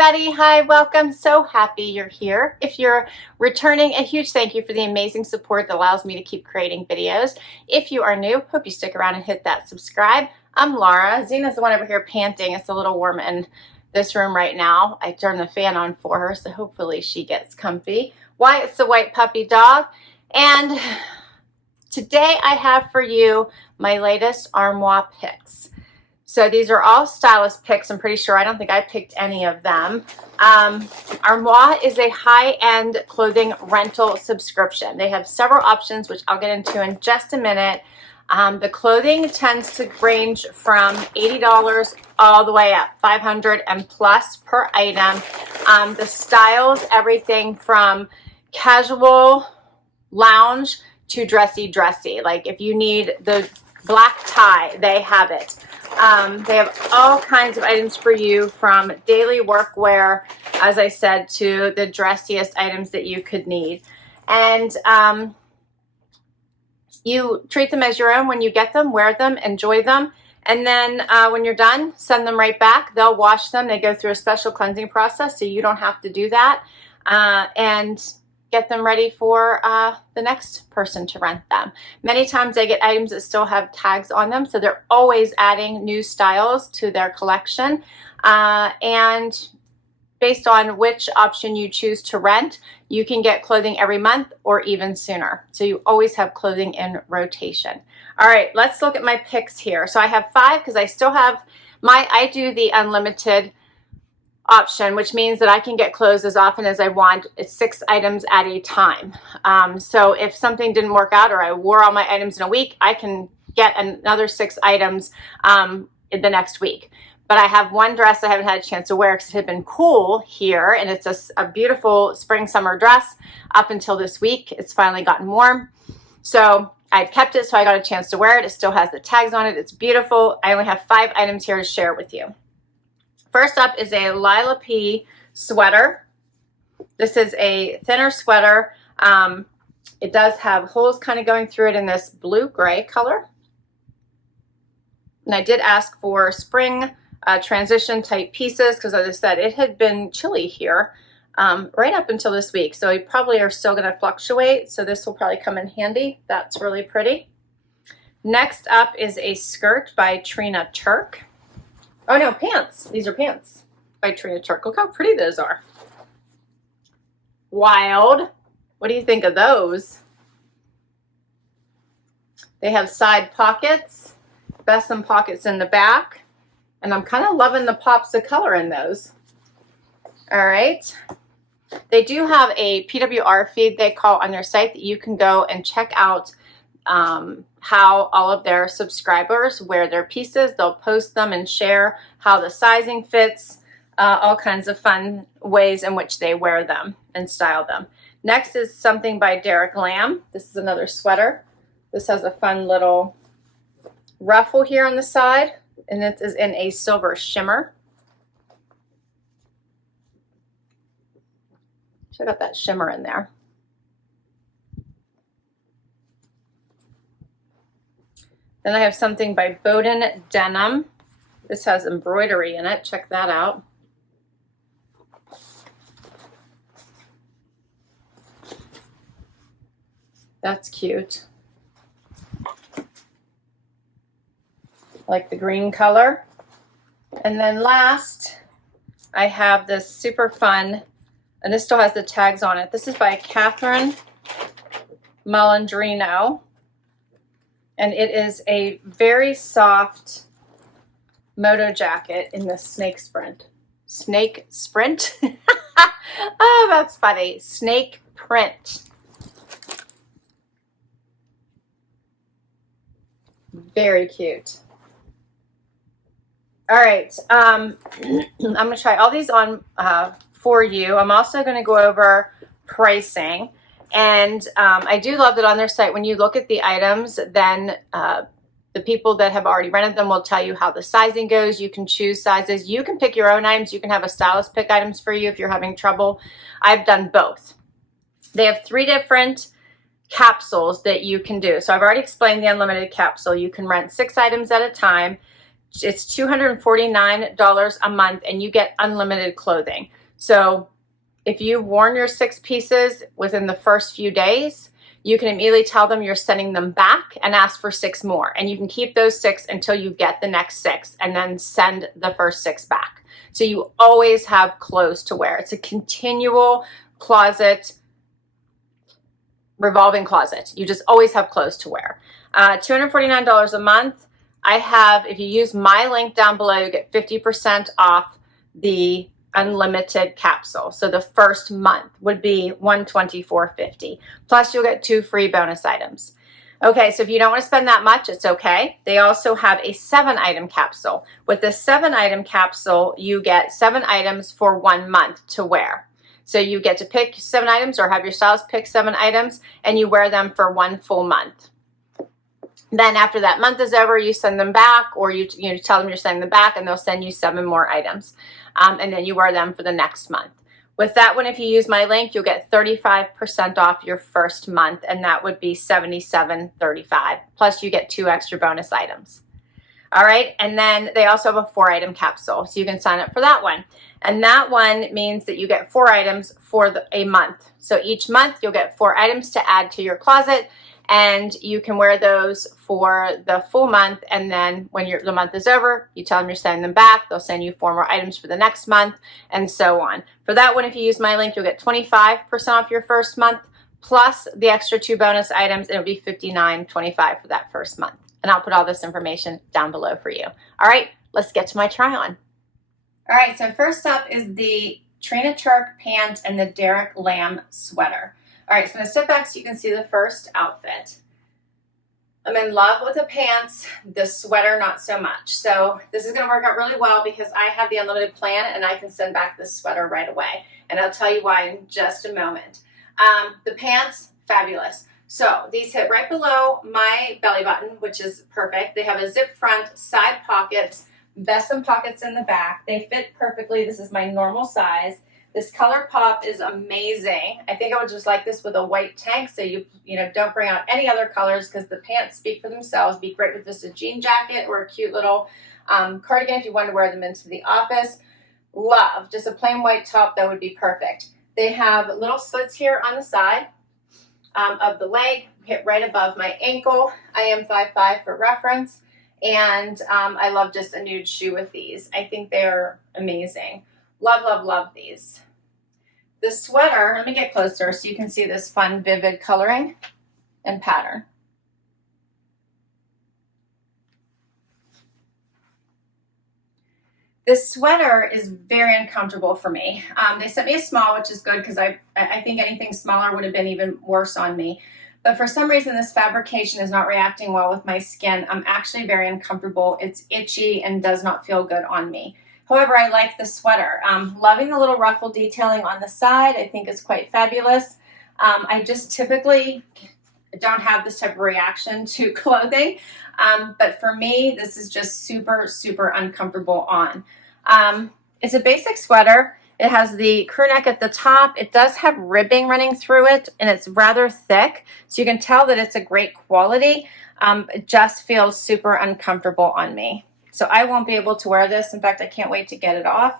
everybody. Hi, welcome. So happy you're here. If you're returning, a huge thank you for the amazing support that allows me to keep creating videos. If you are new, hope you stick around and hit that subscribe. I'm Laura. Zena's the one over here panting. It's a little warm in this room right now. I turned the fan on for her, so hopefully she gets comfy. Wyatt's the white puppy dog. And today I have for you my latest armoire picks. So these are all stylist picks. I'm pretty sure. I don't think I picked any of them. Armoire is a high-end clothing rental subscription. They have several options, which I'll get into in just a minute. The clothing tends to range from $80 all the way up, $500 and plus per item. The styles, everything from casual lounge to dressy. Like if you need the black tie, they have it. They have all kinds of items for you, from daily workwear, as I said, to the dressiest items that you could need. And you treat them as your own when you get them, wear them, enjoy them. And then when you're done, send them right back. They'll wash them. They go through a special cleansing process, so you don't have to do that. And get them ready for the next person to rent them. Many times I get items that still have tags on them, so they're always adding new styles to their collection. And based on which option you choose to rent, you can get clothing every month or even sooner. So you always have clothing in rotation. All right, let's look at my picks here. So I have 5 because I still have I do the unlimited option, which means that I can get clothes as often as I want. It's 6 items at a time. So if something didn't work out or I wore all my items in a week, I can get another 6 items in the next week. But I have one dress I haven't had a chance to wear because it had been cool here, and it's a beautiful spring summer dress up until this week. It's finally gotten warm. So I kept it so I got a chance to wear it. It still has the tags on it. It's beautiful. I only have 5 items here to share with you. First up is a Lila P sweater. This is a thinner sweater. It does have holes kind of going through it in this blue-gray color. And I did ask for spring transition type pieces because, as I said, it had been chilly here right up until this week. So we probably are still going to fluctuate. So this will probably come in handy. That's really pretty. Next up is a skirt by Trina Turk. Oh no, pants. These are pants by Trina Turk. Look how pretty those are. Wild. What do you think of those? They have side pockets, besom pockets in the back, and I'm kind of loving the pops of color in those. All right. They do have a PWR feed they call on their site that you can go and check out how all of their subscribers wear their pieces. They'll post them and share how the sizing fits, all kinds of fun ways in which they wear them and style them. Next is something by Derek Lamb. This is another sweater. This has a fun little ruffle here on the side, and it is in a silver shimmer. So I got that shimmer in there. Then I have something by Bowden Denim. This has embroidery in it. Check that out. That's cute. I like the green color. And then last, I have this super fun, and this still has the tags on it. This is by Catherine Malandrino. And it is a very soft moto jacket in the snake sprint. Snake sprint? Oh, that's funny. Snake print. Very cute. All right. I'm going to try all these on for you. I'm also going to go over pricing. And I do love that on their site, when you look at the items, then the people that have already rented them will tell you how the sizing goes. You can choose sizes. You can pick your own items. You can have a stylist pick items for you if you're having trouble. I've done both. They have 3 different capsules that you can do. So I've already explained the unlimited capsule. You can rent 6 items at a time. It's $249 a month, and you get unlimited clothing. So if you've worn your 6 pieces within the first few days, you can immediately tell them you're sending them back and ask for 6 more. And you can keep those 6 until you get the next 6 and then send the first 6 back. So you always have clothes to wear. It's a continual closet, revolving closet. You just always have clothes to wear. $249 a month. I have, if you use my link down below, you get 50% off the unlimited capsule. So the first month would be $124.50. Plus you'll get 2 free bonus items. Okay, so if you don't want to spend that much, it's okay. They also have a 7-item capsule. With the 7-item capsule, you get 7 items for 1 month to wear. So you get to pick 7 items or have your stylist pick 7 items and you wear them for 1 full month. Then after that month is over, you send them back, or you tell them you're sending them back, and they'll send you 7 more items. And then you wear them for the next month. With that one, if you use my link, you'll get 35% off your first month, and that would be $77.35. Plus you get 2 extra bonus items. All right, and then they also have a 4-item capsule, so you can sign up for that one. And that one means that you get 4 items for a month. So each month you'll get 4 items to add to your closet, and you can wear those for the full month. And then when the month is over, you tell them you're sending them back. They'll send you 4 more items for the next month, and so on. For that one, if you use my link, you'll get 25% off your first month, plus the extra 2 bonus items. It'll be $59.25 for that first month. And I'll put all this information down below for you. All right, let's get to my try on. All right, so first up is the Trina Turk pant and the Derek Lamb sweater. All right, so I'm gonna step back so you can see the first outfit. I'm in love with the pants, the sweater not so much. So this is gonna work out really well because I have the unlimited plan and I can send back this sweater right away. And I'll tell you why in just a moment. The pants, fabulous. So these hit right below my belly button, which is perfect. They have a zip front, side pockets, veston pockets in the back. They fit perfectly. This is my normal size. This color pop is amazing. I think I would just like this with a white tank, so you don't bring out any other colors because the pants speak for themselves. Be great with just a jean jacket or a cute little cardigan if you want to wear them into the office. Love, just a plain white top, that would be perfect. They have little slits here on the side of the leg, hit right above my ankle. I am 5'5" for reference, and I love just a nude shoe with these. I think they're amazing. Love, love, love these. The sweater, let me get closer so you can see this fun, vivid coloring and pattern. This sweater is very uncomfortable for me. They sent me a small, which is good because I think anything smaller would have been even worse on me. But for some reason, this fabrication is not reacting well with my skin. I'm actually very uncomfortable. It's itchy and does not feel good on me. However, I like the sweater. Loving the little ruffle detailing on the side. I think it's quite fabulous. I just typically don't have this type of reaction to clothing. But for me, this is just super, super uncomfortable on. It's a basic sweater. It has the crew neck at the top. It does have ribbing running through it, and it's rather thick. So you can tell that it's a great quality. It just feels super uncomfortable on me. So I won't be able to wear this. In fact, I can't wait to get it off.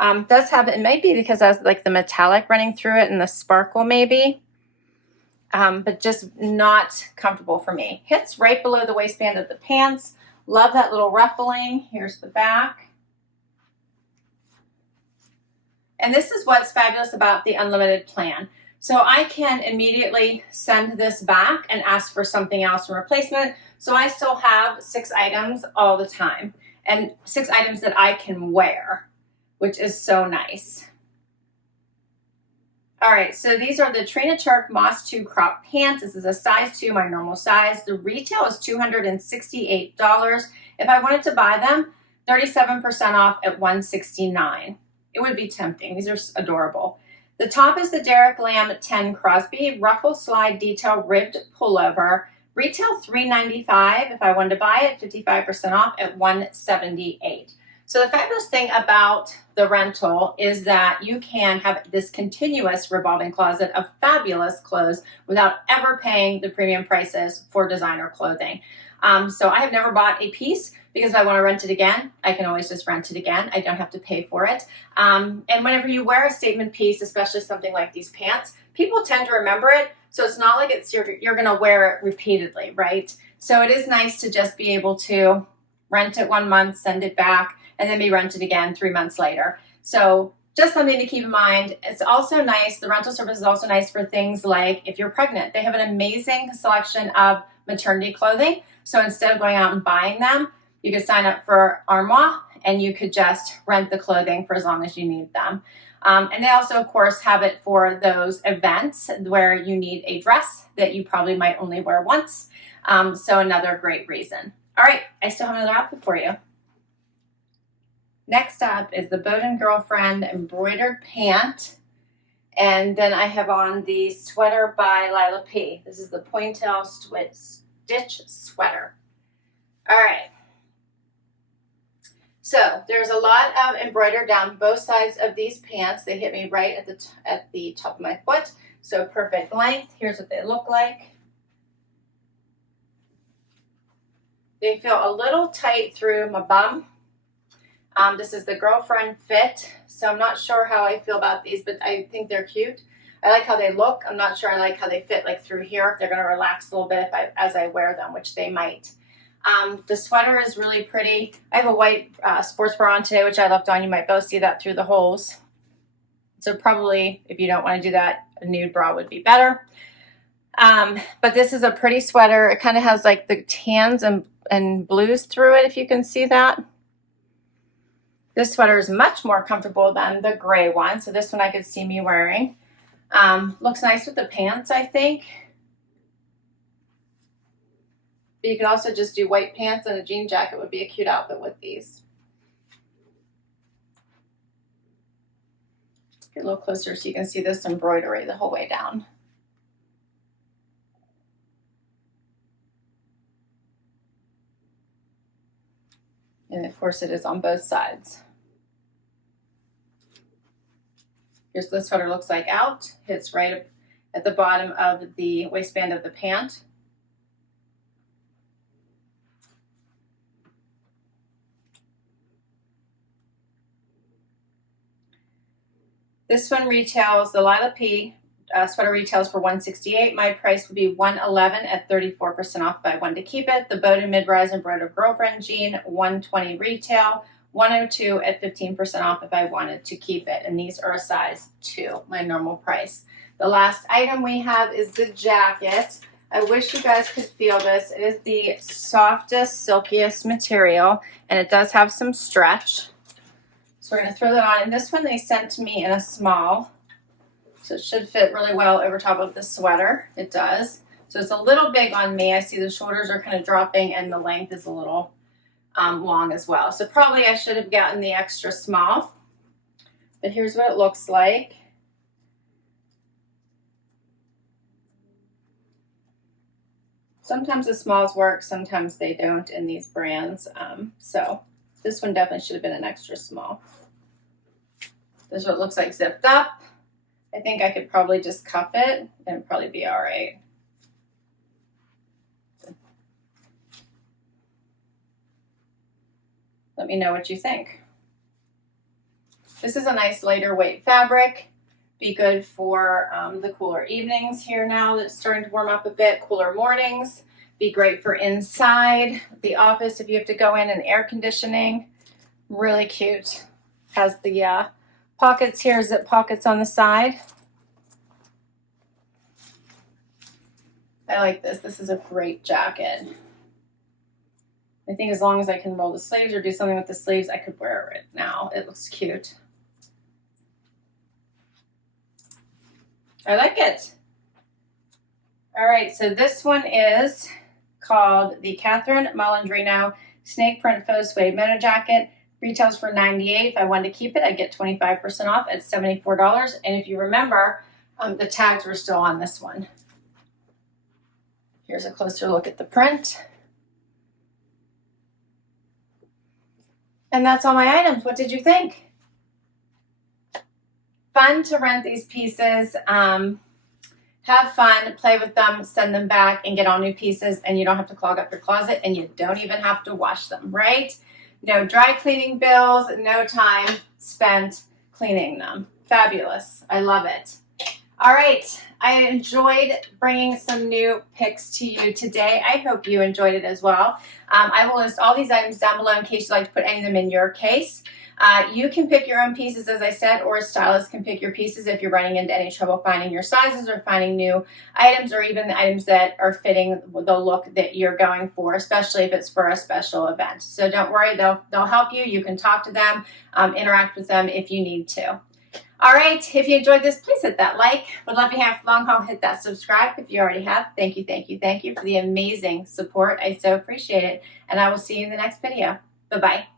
Does have, it might be because I was like the metallic running through it and the sparkle maybe. But just not comfortable for me. Hits right below the waistband of the pants. Love that little ruffling. Here's the back. And this is what's fabulous about the unlimited plan. So I can immediately send this back and ask for something else in replacement. So I still have 6 items all the time, and 6 items that I can wear, which is so nice. All right, so these are the Trina Turk Moss 2 crop pants. This is a size 2, my normal size. The retail is $268. If I wanted to buy them, 37% off at $169. It would be tempting. These are adorable. The top is the Derek Lamb 10 Crosby ruffle slide detail ribbed pullover. Retail $395. If I wanted to buy it, 55% off at $178. So the fabulous thing about the rental is that you can have this continuous revolving closet of fabulous clothes without ever paying the premium prices for designer clothing. So I have never bought a piece because if I want to rent it again, I can always just rent it again. I don't have to pay for it. And whenever you wear a statement piece, especially something like these pants, people tend to remember it. So it's not like it's you're going to wear it repeatedly, right? So it is nice to just be able to rent it 1 month, send it back, and then be rented again 3 months later. So just something to keep in mind. It's also nice, the rental service is also nice for things like if you're pregnant. They have an amazing selection of maternity clothing. So instead of going out and buying them, you could sign up for Armoire and you could just rent the clothing for as long as you need them. And they also, of course, have it for those events where you need a dress that you probably might only wear once. So another great reason. All right, I still have another outfit for you. Next up is the Bowden Girlfriend embroidered pant. And then I have on the sweater by Lila P. This is the pointel stitch sweater. All right. So there's a lot of embroidered down both sides of these pants. They hit me right at the top of my foot. So perfect length. Here's what they look like. They feel a little tight through my bum. This is the Girlfriend fit, so I'm not sure how I feel about these, but I think they're cute. I like how they look. I'm not sure I like how they fit like through here. If they're going to relax a little bit as I wear them, which they might. The sweater is really pretty. I have a white sports bra on today, which I left on. You might both see that through the holes. So probably, if you don't want to do that, a nude bra would be better. But this is a pretty sweater. It kind of has like the tans and blues through it, if you can see that. This sweater is much more comfortable than the gray one. So this one I could see me wearing. Looks nice with the pants, I think. But you could also just do white pants and a jean jacket would be a cute outfit with these. Get a little closer so you can see this embroidery the whole way down. And of course it is on both sides. Here's what the sweater looks like out. It's right at the bottom of the waistband of the pant. This one retails, the Lila P sweater retails for $168. My price would be $111 at 34% off if I wanted to keep it. The Bowden mid-rise embroidered girlfriend jean, $120 retail, $102 at 15% off if I wanted to keep it. And these are a size 2, my normal price. The last item we have is the jacket. I wish you guys could feel this. It is the softest, silkiest material, and it does have some stretch. So we're going to throw that on. And this one they sent to me in a small. So it should fit really well over top of the sweater. It does. So it's a little big on me. I see the shoulders are kind of dropping and the length is a little long as well. So probably I should have gotten the extra small. But here's what it looks like. Sometimes the smalls work, sometimes they don't in these brands. So this one definitely should have been an extra small. This is what it looks like zipped up. I think I could probably just cuff it and it'd probably be all right. Let me know what you think. This is a nice lighter weight fabric. Be good for the cooler evenings here now that it's starting to warm up a bit, cooler mornings. Be great for inside the office if you have to go in and air conditioning. Really cute. Has the pockets here, zip pockets on the side. I like this. This is a great jacket. I think as long as I can roll the sleeves or do something with the sleeves, I could wear it now. It looks cute. I like it. All right, so this one is called the Catherine Malandrino Snake Print Faux Suede Moto Jacket. Retails for $98. If I wanted to keep it, I'd get 25% off at $74. And if you remember, the tags were still on this one. Here's a closer look at the print. And that's all my items. What did you think? Fun to rent these pieces. have fun, play with them, send them back, and get all new pieces, and you don't have to clog up your closet, and you don't even have to wash them, right? No dry cleaning bills, no time spent cleaning them. Fabulous. I love it. All right, I enjoyed bringing some new picks to you today. I hope you enjoyed it as well. I will list all these items down below in case you'd like to put any of them in your case. You can pick your own pieces, as I said, or a stylist can pick your pieces if you're running into any trouble finding your sizes or finding new items, or even the items that are fitting the look that you're going for, especially if it's for a special event. So don't worry, they'll help you. You can talk to them, interact with them if you need to. All right, if you enjoyed this, please hit that like. Would love to have long haul. Hit that subscribe if you already have. Thank you, thank you, thank you for the amazing support. I so appreciate it. And I will see you in the next video. Bye-bye.